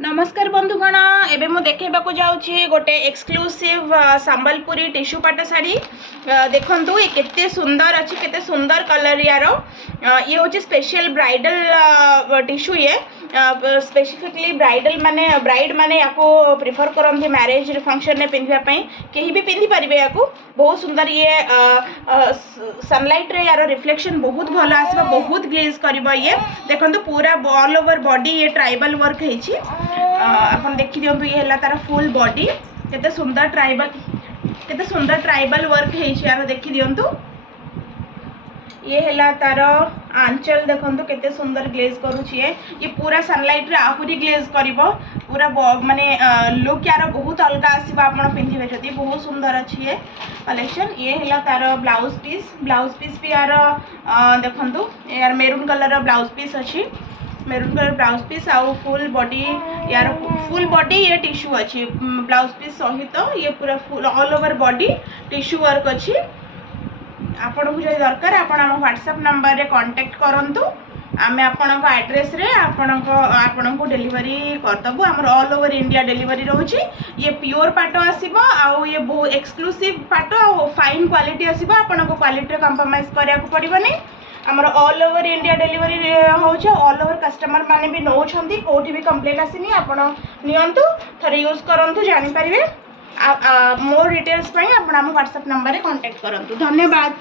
नमस्कार बंधुगण एबे मु देखेबाकू जाउछि गोटे एक्सक्लूसिव संबलपुरी टिश्यू पाट साड़ी देखंतु ये केते सुंदर अछि केते सुंदर कलर यार ये होछि स्पेशल ब्राइडल टिश्यू ये स्पेसिफिकली ब्राइड माने याको प्रिफर करंती मैरिज फंक्शन ने पिंधिबा पई केही भी पिंधि परिबे याको बहुत सुंदर ये सनलाइट रे यार रिफ्लेक्शन बहुत भलो आसीबा बहुत ग्लेज करबो ये देखंतु पूरा ऑल ओवर बॉडी ये ट्राइबल वर्क हेछि अपन देखि दियंतु ये हला तार फुल बॉडी केते सुंदर ट्राइबल वर्क हेछि यार देखि दियंतु ये हला तार आंचल देखंतु केते सुंदर ग्लेज करूछि ये पूरा सनलाइट रे आहुरी ग्लेज करिवो पूरा माने लुक यार बहुत अलगा आसीबा आपण पिंधिबे जति बहुत सुंदर अछि ये कलेक्शन ये हला तार ब्लाउज पीस भी यार देखंतु यार मेरून कलर ब्लाउज पीस अछि मेरून कलर ब्लाउज पीस आउ फुल बॉडी यार फुल बॉडी ये टिश्यू अच्छी ब्लाउज पीस सहित ये पूरा full all over body tissue work अच्छी आपन को जो दरकार आपण हम व्हाट्सएप नंबर रे कांटेक्ट करंतु आमे आपण को एड्रेस रे आपण को डिलीवरी करदबु हमर ऑल ओवर इंडिया डिलीवरी रहउची ये प्योर पाटो आसीबो आउ ये बहुत एक्सक्लूसिव पाटो आउ फाइन क्वालिटी आसीबो आपण को क्वालिटी रे कंप्रोमाइज करिया को पड़िबनी आमर ऑल ओवर इंडिया डिलीवरी होउछ ऑल ओवर कस्टमर माने भी नौछंती कोठी भी कंप्लेन आसीनी आपण नियंतु थरे यूज करंतु जानि परिबे मोर डिटेल्स पई आपण हम व्हाट्सएप नंबर रे कांटेक्ट करंतु धन्यवाद।